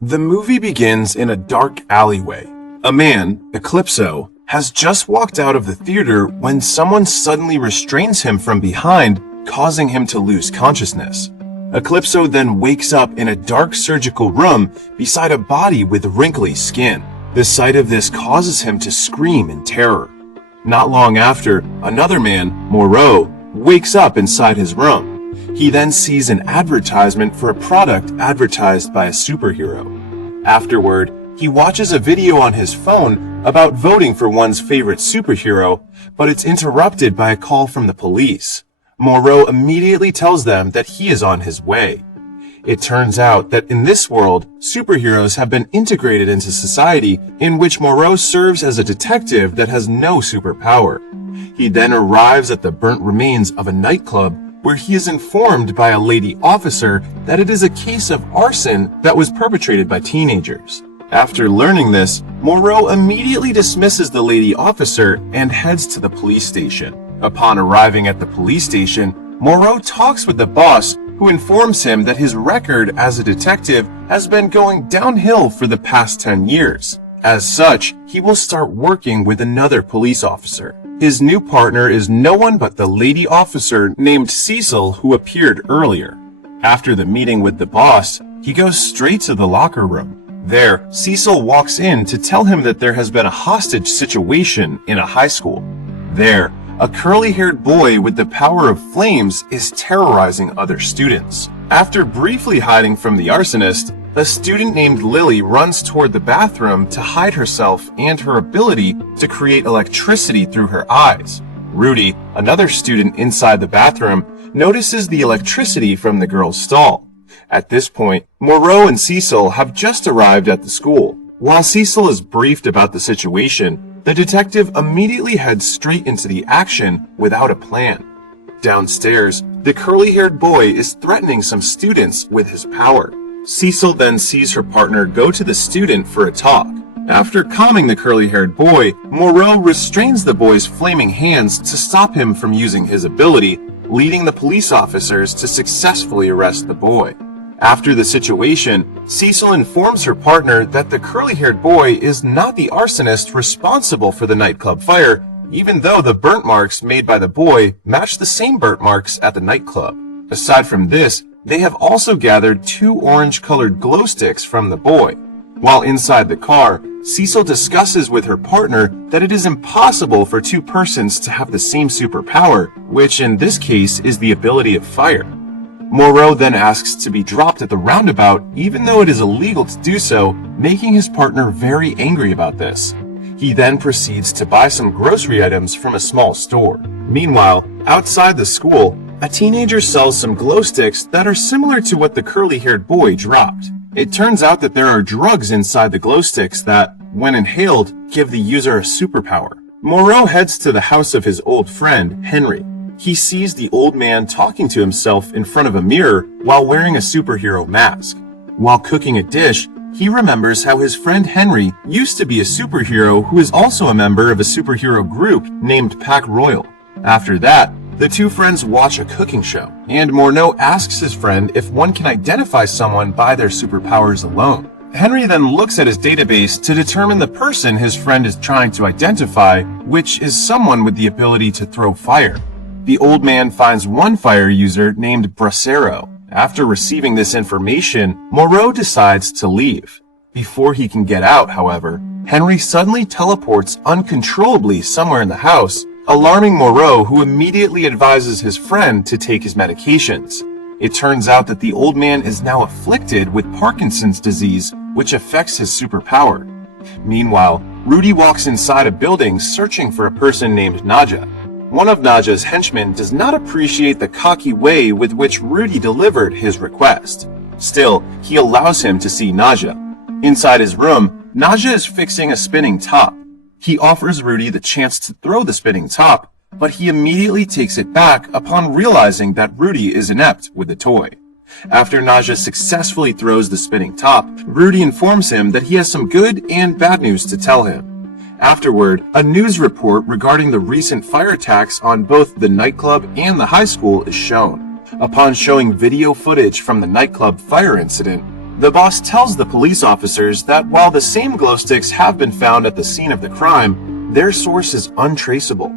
The movie begins in a dark alleyway. A man, Eclipso, has just walked out of the theater when someone suddenly restrains him from behind, causing him to lose consciousness. Eclipso then wakes up in a dark surgical room beside a body with wrinkly skin. The sight of this causes him to scream in terror. Not long after, another man, Moreau, wakes up inside his room. He then sees an advertisement for a product advertised by a superhero. Afterward, he watches a video on his phone about voting for one's favorite superhero, but it's interrupted by a call from the police. Moreau immediately tells them that he is on his way. It turns out that in this world, superheroes have been integrated into society, in which Moreau serves as a detective that has no superpower. He then arrives at the burnt remains of a nightclub where he is informed by a lady officer that it is a case of arson that was perpetrated by teenagers. After learning this, Moreau immediately dismisses the lady officer and heads to the police station. Upon arriving at the police station, Moreau talks with the boss, who informs him that his record as a detective has been going downhill for the past 10 years. As such, he will start working with another police officer. His new partner is no one but the lady officer named Cecil, who appeared earlier. After the meeting with the boss, he goes straight to the locker room. There, Cecil walks in to tell him that there has been a hostage situation in a high school. There, a curly-haired boy with the power of flames is terrorizing other students. After briefly hiding from the arsonist, a student named Lily runs toward the bathroom to hide herself and her ability to create electricity through her eyes. Rudy, another student inside the bathroom, notices the electricity from the girl's stall. At this point, Moreau and Cecil have just arrived at the school. While Cecil is briefed about the situation, the detective immediately heads straight into the action without a plan. Downstairs, the curly-haired boy is threatening some students with his power. Cecil then sees her partner go to the student for a talk. After calming the curly-haired boy, Moreau restrains the boy's flaming hands to stop him from using his ability, leading the police officers to successfully arrest the boy. After the situation, Cecil informs her partner that the curly-haired boy is not the arsonist responsible for the nightclub fire, even though the burnt marks made by the boy match the same burnt marks at the nightclub. Aside from this, they have also gathered 2 orange-colored glow sticks from the boy. While inside the car, Cecil discusses with her partner that it is impossible for 2 persons to have the same superpower, which in this case is the ability of fire. Moreau then asks to be dropped at the roundabout, even though it is illegal to do so, making his partner very angry about this. He then proceeds to buy some grocery items from a small store. Meanwhile, outside the school, a teenager sells some glow sticks that are similar to what the curly-haired boy dropped. It turns out that there are drugs inside the glow sticks that, when inhaled, give the user a superpower. Moreau heads to the house of his old friend, Henry. He sees the old man talking to himself in front of a mirror while wearing a superhero mask. While cooking a dish, he remembers how his friend Henry used to be a superhero who is also a member of a superhero group named Pac Royal. After that, the 2 friends watch a cooking show, and Moreau asks his friend if one can identify someone by their superpowers alone. Henry then looks at his database to determine the person his friend is trying to identify, which is someone with the ability to throw fire. The old man finds one fire user named Bracero. After receiving this information, Moreau decides to leave. Before he can get out, however, Henry suddenly teleports uncontrollably somewhere in the house, alarming Moreau, who immediately advises his friend to take his medications. It turns out that the old man is now afflicted with Parkinson's disease, which affects his superpower. Meanwhile, Rudy walks inside a building searching for a person named Naja. One of Naja's henchmen does not appreciate the cocky way with which Rudy delivered his request. Still, he allows him to see Naja. Inside his room, Naja is fixing a spinning top. He offers Rudy the chance to throw the spinning top, but he immediately takes it back upon realizing that Rudy is inept with the toy. After Naja successfully throws the spinning top, Rudy informs him that he has some good and bad news to tell him. Afterward, a news report regarding the recent fire attacks on both the nightclub and the high school is shown. Upon showing video footage from the nightclub fire incident, The boss tells the police officers that while the same glow sticks have been found at the scene of the crime, their source is untraceable.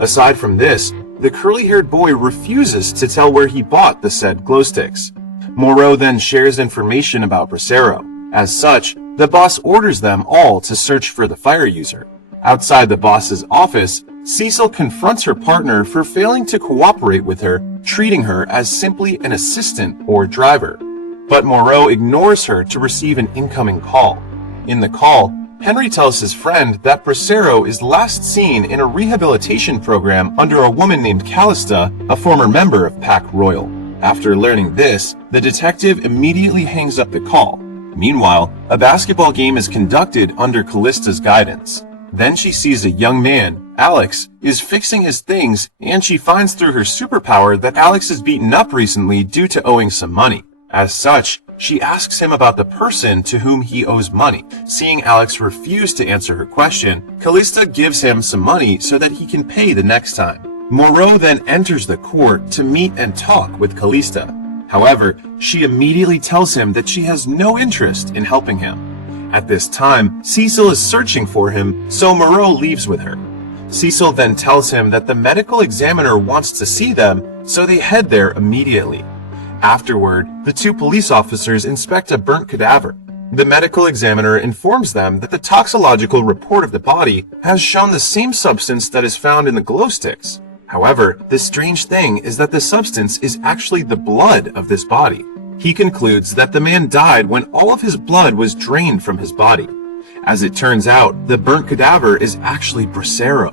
Aside from this, the curly-haired boy refuses to tell where he bought the said glow sticks. Moreau then shares information about Bracero. As such, the boss orders them all to search for the fire user. Outside the boss's office, Cecil confronts her partner for failing to cooperate with her, treating her as simply an assistant or driver. But Moreau ignores her to receive an incoming call. In the call, Henry tells his friend that Bracero is last seen in a rehabilitation program under a woman named Callista, a former member of Pac Royal. After learning this, the detective immediately hangs up the call. Meanwhile, a basketball game is conducted under Callista's guidance. Then she sees a young man, Alex, is fixing his things, and she finds through her superpower that Alex is beaten up recently due to owing some money. As such, she asks him about the person to whom he owes money. Seeing Alex refuse to answer her question, Callista gives him some money so that he can pay the next time. Moreau then enters the court to meet and talk with Callista. However, she immediately tells him that she has no interest in helping him. At this time, Cecil is searching for him, so Moreau leaves with her. Cecil then tells him that the medical examiner wants to see them, so they head there immediately. Afterward, the two police officers inspect a burnt cadaver. The medical examiner informs them that the toxicological report of the body has shown the same substance that is found in the glow sticks. However, the strange thing is that the substance is actually the blood of this body. He concludes that the man died when all of his blood was drained from his body. As it turns out, the burnt cadaver is actually Bracero.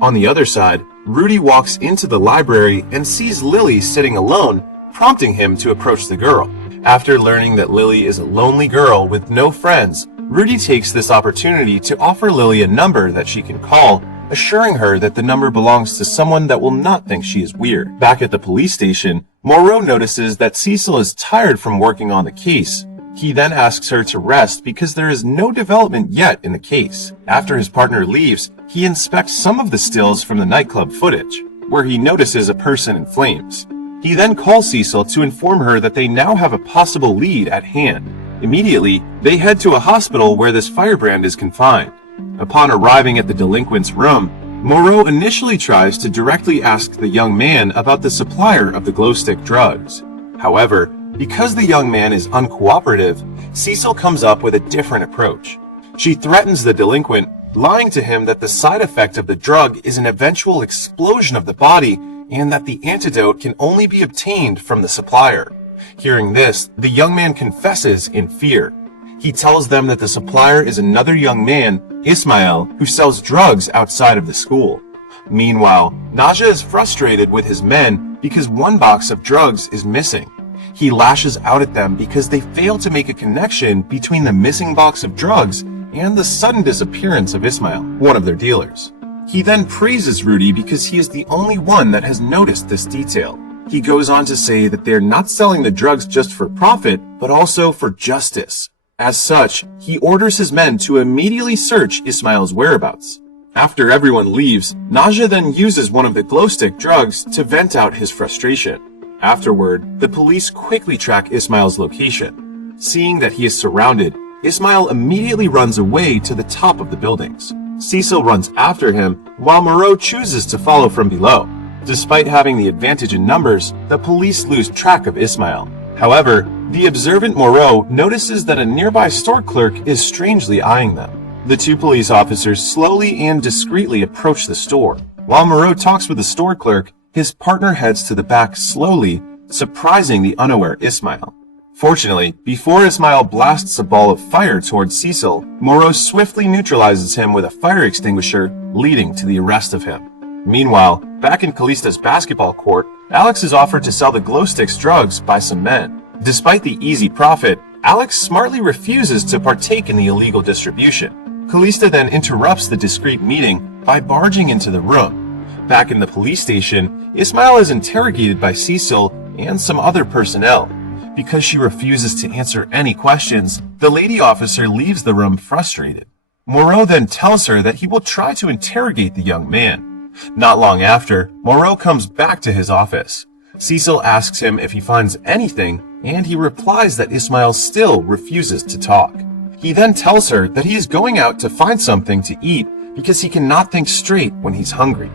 On the other side, Rudy walks into the library and sees Lily sitting alone, prompting him to approach the girl. After learning that Lily is a lonely girl with no friends, Rudy takes this opportunity to offer Lily a number that she can call, assuring her that the number belongs to someone that will not think she is weird. Back at the police station, Moreau notices that Cecil is tired from working on the case. He then asks her to rest because there is no development yet in the case. After his partner leaves, he inspects some of the stills from the nightclub footage, where he notices a person in flames. He then calls Cecil to inform her that they now have a possible lead at hand. Immediately, they head to a hospital where this firebrand is confined. Upon arriving at the delinquent's room, Moreau initially tries to directly ask the young man about the supplier of the glowstick drugs. However, because the young man is uncooperative, Cecil comes up with a different approach. She threatens the delinquent, lying to him that the side effect of the drug is an eventual explosion of the body and that the antidote can only be obtained from the supplier. Hearing this, the young man confesses in fear. He tells them that the supplier is another young man, Ismael, who sells drugs outside of the school. Meanwhile, Naja is frustrated with his men because one box of drugs is missing. He lashes out at them because they fail to make a connection between the missing box of drugs and the sudden disappearance of Ismael, one of their dealers. He then praises Rudy because he is the only one that has noticed this detail. He goes on to say that they're not selling the drugs just for profit, but also for justice. As such, he orders his men to immediately search Ismael's whereabouts. After everyone leaves, Naja then uses one of the glowstick drugs to vent out his frustration. Afterward, the police quickly track Ismael's location. Seeing that he is surrounded, Ismael immediately runs away to the top of the buildings. Cecil runs after him, while Moreau chooses to follow from below. Despite having the advantage in numbers, the police lose track of Ismael. However, the observant Moreau notices that a nearby store clerk is strangely eyeing them. The two police officers slowly and discreetly approach the store. While Moreau talks with the store clerk, his partner heads to the back slowly, surprising the unaware Ismael. Fortunately, before Ismael blasts a ball of fire towards Cecil, Moreau swiftly neutralizes him with a fire extinguisher, leading to the arrest of him. Meanwhile, back in Callista's basketball court, Alex is offered to sell the glowsticks drugs by some men. Despite the easy profit, Alex smartly refuses to partake in the illegal distribution. Callista then interrupts the discreet meeting by barging into the room. Back in the police station, Ismael is interrogated by Cecil and some other personnel. Because she refuses to answer any questions, the lady officer leaves the room frustrated. Moreau then tells her that he will try to interrogate the young man. Not long after, Moreau comes back to his office. Cecil asks him if he finds anything, and he replies that Ismail still refuses to talk. He then tells her that he is going out to find something to eat because he cannot think straight when he's hungry.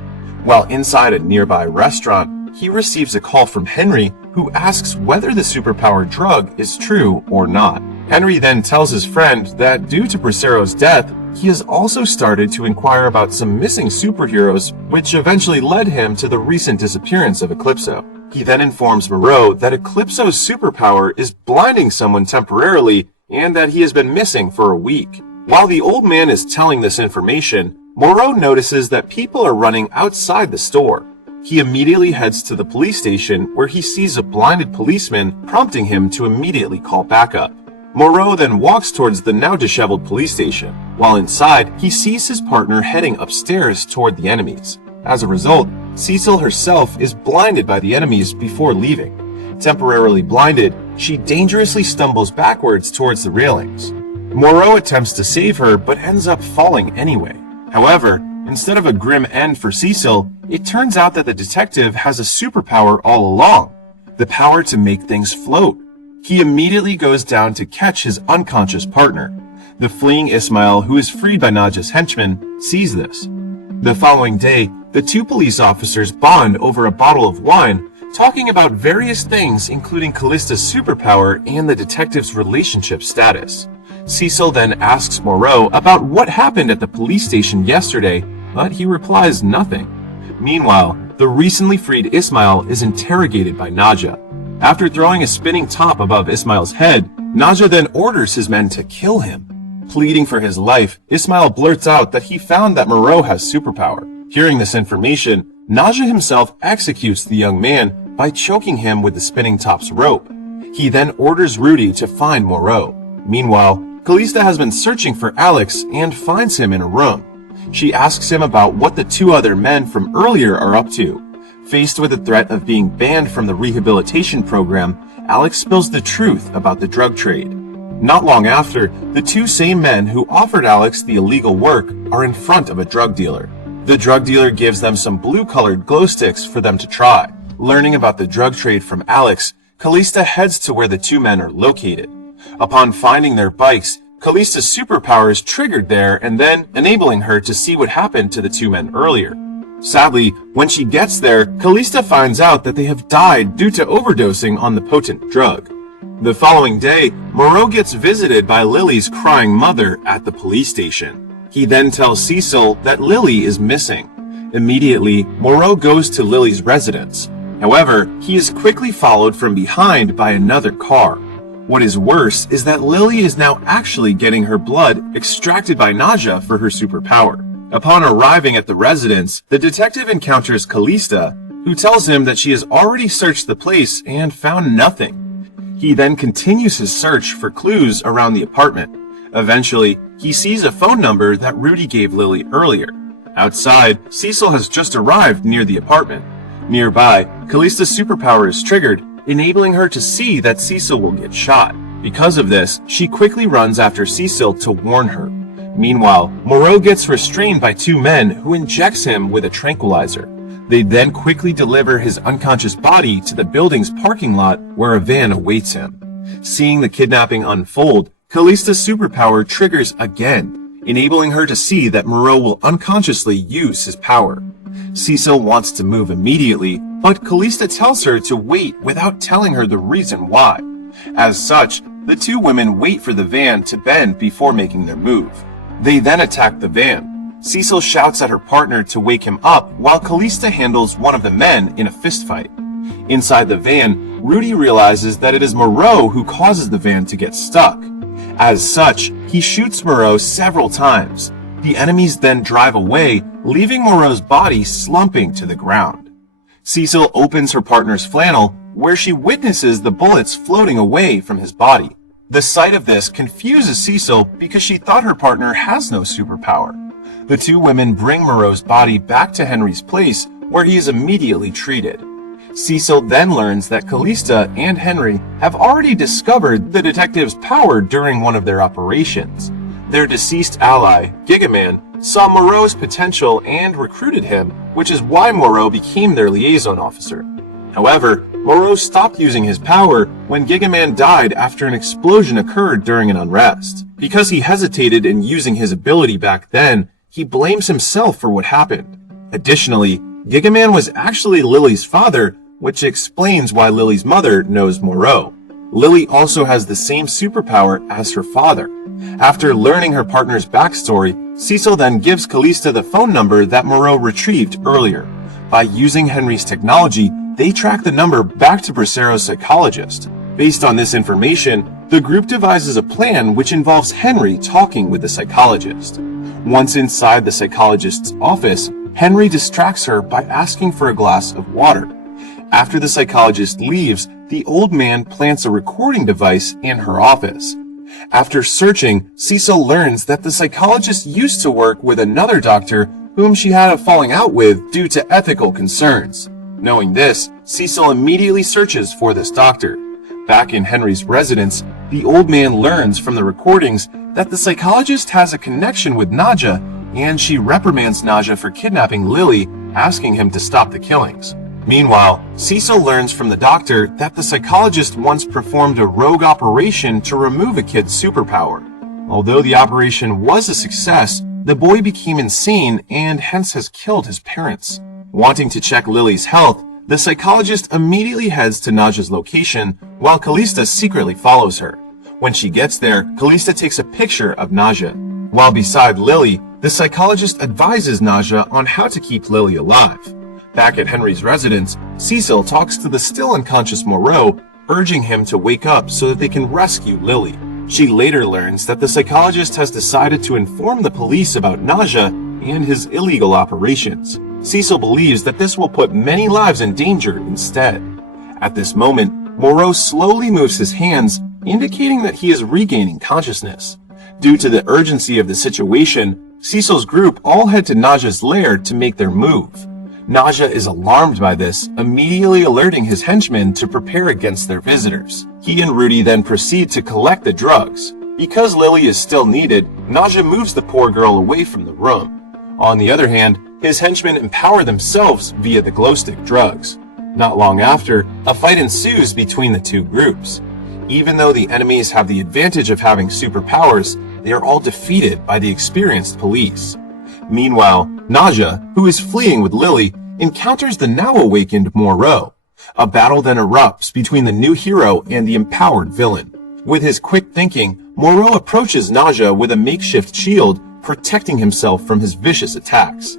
While inside a nearby restaurant, he receives a call from Henry, who asks whether the superpower drug is true or not. Henry then tells his friend that due to Bracero's death, he has also started to inquire about some missing superheroes, which eventually led him to the recent disappearance of Eclipso. He then informs Moreau that Eclipso's superpower is blinding someone temporarily and that he has been missing for a week. While the old man is telling this information, Moreau notices that people are running outside the store. He immediately heads to the police station where he sees a blinded policeman, prompting him to immediately call backup. Moreau then walks towards the now disheveled police station. While inside, he sees his partner heading upstairs toward the enemies. As a result, Cecil herself is blinded by the enemies before leaving. Temporarily blinded, she dangerously stumbles backwards towards the railings. Moreau attempts to save her but ends up falling anyway. However, instead of a grim end for Cecil, it turns out that the detective has a superpower all along, the power to make things float. He immediately goes down to catch his unconscious partner. The fleeing Ismail, who is freed by Nadja's henchman, sees this. The following day, the two police officers bond over a bottle of wine, talking about various things including Callista's superpower and the detective's relationship status. Cecil then asks Moreau about what happened at the police station yesterday, but he replies nothing. Meanwhile, the recently freed Ismail is interrogated by Nadja. After throwing a spinning top above Ismail's head, Nadja then orders his men to kill him. Pleading for his life, Ismail blurts out that he found that Moreau has superpower. Hearing this information, Nadja himself executes the young man by choking him with the spinning top's rope. He then orders Rudy to find Moreau. Meanwhile, Callista has been searching for Alex and finds him in a room. She asks him about what the two other men from earlier are up to. Faced with the threat of being banned from the rehabilitation program, Alex spills the truth about the drug trade. Not long after, the two same men who offered Alex the illegal work are in front of a drug dealer. The drug dealer gives them some blue-colored glow sticks for them to try. Learning about the drug trade from Alex, Callista heads to where the two men are located. Upon finding their bikes, Callista's superpower is triggered there and then enabling her to see what happened to the two men earlier. Sadly, when she gets there, Callista finds out that they have died due to overdosing on the potent drug. The following day, Moreau gets visited by Lily's crying mother at the police station. He then tells Cecil that Lily is missing. Immediately, Moreau goes to Lily's residence. However, he is quickly followed from behind by another car. What is worse is that Lily is now actually getting her blood extracted by Nadja for her superpower. Upon arriving at the residence, the detective encounters Callista, who tells him that she has already searched the place and found nothing. He then continues his search for clues around the apartment. Eventually, he sees a phone number that Rudy gave Lily earlier. Outside, Cecil has just arrived near the apartment. Nearby, Callista's superpower is triggered, enabling her to see that Cecil will get shot. Because of this, she quickly runs after Cecil to warn her. Meanwhile, Moreau gets restrained by two men who injects him with a tranquilizer. They then quickly deliver his unconscious body to the building's parking lot where a van awaits him. Seeing the kidnapping unfold, Callista's superpower triggers again, enabling her to see that Moreau will unconsciously use his power. Cecil wants to move immediately, but Callista tells her to wait without telling her the reason why. As such, the two women wait for the van to bend before making their move. They then attack the van. Cecil shouts at her partner to wake him up while Callista handles one of the men in a fistfight. Inside the van, Rudy realizes that it is Moreau who causes the van to get stuck. As such, he shoots Moreau several times. The enemies then drive away, leaving Moreau's body slumping to the ground. Cecil opens her partner's flannel, where she witnesses the bullets floating away from his body. The sight of this confuses Cecil because she thought her partner has no superpower. The two women bring Moreau's body back to Henry's place, where he is immediately treated. Cecil then learns that Callista and Henry have already discovered the detective's power during one of their operations. Their deceased ally, Gigaman, saw Moreau's potential and recruited him, which is why Moreau became their liaison officer. However, Moreau stopped using his power when Gigaman died after an explosion occurred during an unrest. Because he hesitated in using his ability back then, he blames himself for what happened. Additionally, Gigaman was actually Lily's father, which explains why Lily's mother knows Moreau. Lily also has the same superpower as her father. After learning her partner's backstory, Cecil then gives Calista the phone number that Moreau retrieved earlier. By using Henry's technology, they track the number back to Bracero's psychologist. Based on this information, the group devises a plan which involves Henry talking with the psychologist. Once inside the psychologist's office, Henry distracts her by asking for a glass of water. After the psychologist leaves, the old man plants a recording device in her office. After searching, Cecil learns that the psychologist used to work with another doctor whom she had a falling out with due to ethical concerns. Knowing this, Cecil immediately searches for this doctor. Back in Henry's residence, the old man learns from the recordings that the psychologist has a connection with Nadja, and she reprimands Nadja for kidnapping Lily, asking him to stop the killings. Meanwhile, Cecil learns from the doctor that the psychologist once performed a rogue operation to remove a kid's superpower. Although the operation was a success, the boy became insane and hence has killed his parents. Wanting to check Lily's health, the psychologist immediately heads to Nadja's location, while Calista secretly follows her. When she gets there, Calista takes a picture of Nadja. While beside Lily, the psychologist advises Nadja on how to keep Lily alive. Back at Henry's residence, Cecil talks to the still unconscious Moreau, urging him to wake up so that they can rescue Lily. She later learns that the psychologist has decided to inform the police about Nadja and his illegal operations. Cecil believes that this will put many lives in danger instead. At this moment, Moreau slowly moves his hands, indicating that he is regaining consciousness. Due to the urgency of the situation, Cecil's group all head to Nadja's lair to make their move. Nadja is alarmed by this, immediately alerting his henchmen to prepare against their visitors. He and Rudy then proceed to collect the drugs. Because Lily is still needed, Nadja moves the poor girl away from the room. On the other hand, his henchmen empower themselves via the glowstick drugs. Not long after, a fight ensues between the two groups. Even though the enemies have the advantage of having superpowers, they are all defeated by the experienced police. Meanwhile, Nadja, who is fleeing with Lily, encounters the now awakened Moreau. A battle then erupts between the new hero and the empowered villain. With his quick thinking, Moreau approaches Nadja with a makeshift shield, protecting himself from his vicious attacks.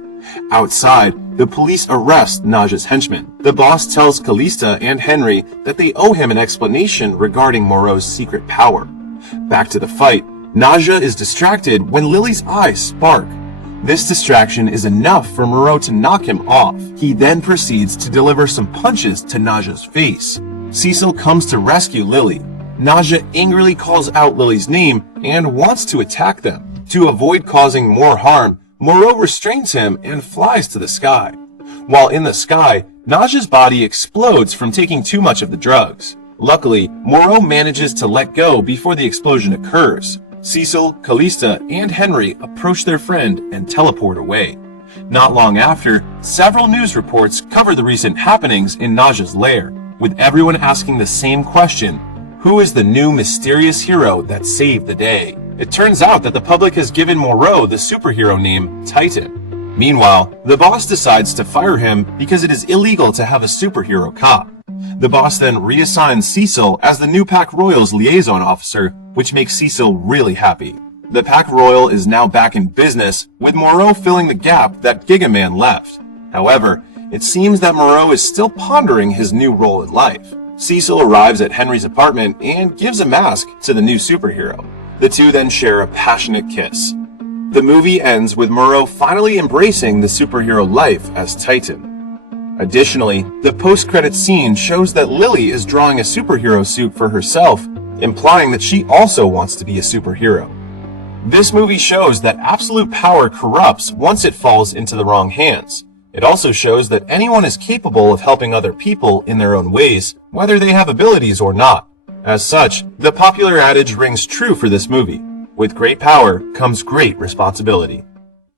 Outside, the police arrest Nadja's henchmen. The boss tells Calista and Henry that they owe him an explanation regarding Moreau's secret power. Back to the fight, Nadja is distracted when Lily's eyes spark. This distraction is enough for Moreau to knock him off. He then proceeds to deliver some punches to Nadja's face. Cecil comes to rescue Lily. Nadja angrily calls out Lily's name and wants to attack them. To avoid causing more harm, Moreau restrains him and flies to the sky. While in the sky, Nadja's body explodes from taking too much of the drugs. Luckily, Moreau manages to let go before the explosion occurs. Cecil, Calista, and Henry approach their friend and teleport away. Not long after, several news reports cover the recent happenings in Nadja's lair, with everyone asking the same question: who is the new mysterious hero that saved the day? It turns out that the public has given Moreau the superhero name Titan. Meanwhile, the boss decides to fire him because it is illegal to have a superhero cop. The boss then reassigns Cecil as the new Pack Royal's liaison officer, which makes Cecil really happy. The Pack Royal is now back in business, with Moreau filling the gap that Gigaman left. However, it seems that Moreau is still pondering his new role in life. Cecil arrives at Henry's apartment and gives a mask to the new superhero. The two then share a passionate kiss. The movie ends with Moreau finally embracing the superhero life as Titan. Additionally, the post-credits scene shows that Lily is drawing a superhero suit for herself, implying that she also wants to be a superhero. This movie shows that absolute power corrupts once it falls into the wrong hands. It also shows that anyone is capable of helping other people in their own ways, whether they have abilities or not. As such, the popular adage rings true for this movie: with great power comes great responsibility.